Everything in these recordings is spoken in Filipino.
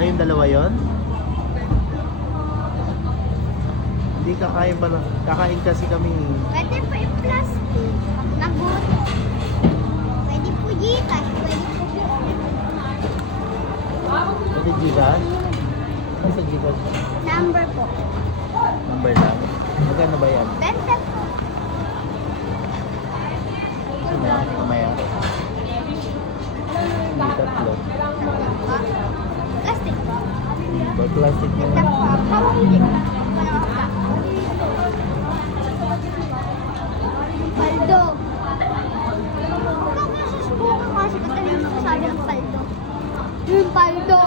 Kayong dalawa yon? Hindi kakain pa lang. Kakain kasi kami. Pwede po yung plastic. Naguto. Pwede po Gcash. Pwede po Pwede Gcash? Ano sa Gcash? number po. Number lang. Magkano ba yan? 20 po. Ano? Mamaya. Hindi tatlo. Plastic po. Pag plastic na Ito lang. po. Pawili. Paldo. Huwag ka sa school kasi ba't yung masasabi ang paldo? Yung paldo.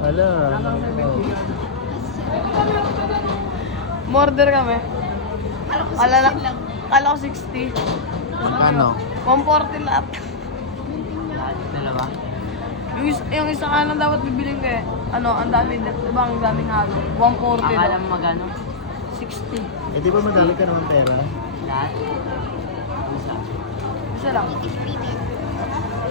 Ala. Murder kami. Kala ko 60. Magkano? 140 lahat. Dalawa? Yung isa ka lang dapat bibiling ko eh. Ano, ang dami, diba ang daming halo? 140 Akala daw. mo magano? 60. Eh di ba madami ka naman pera? Lahat? Isa lang. It is payment.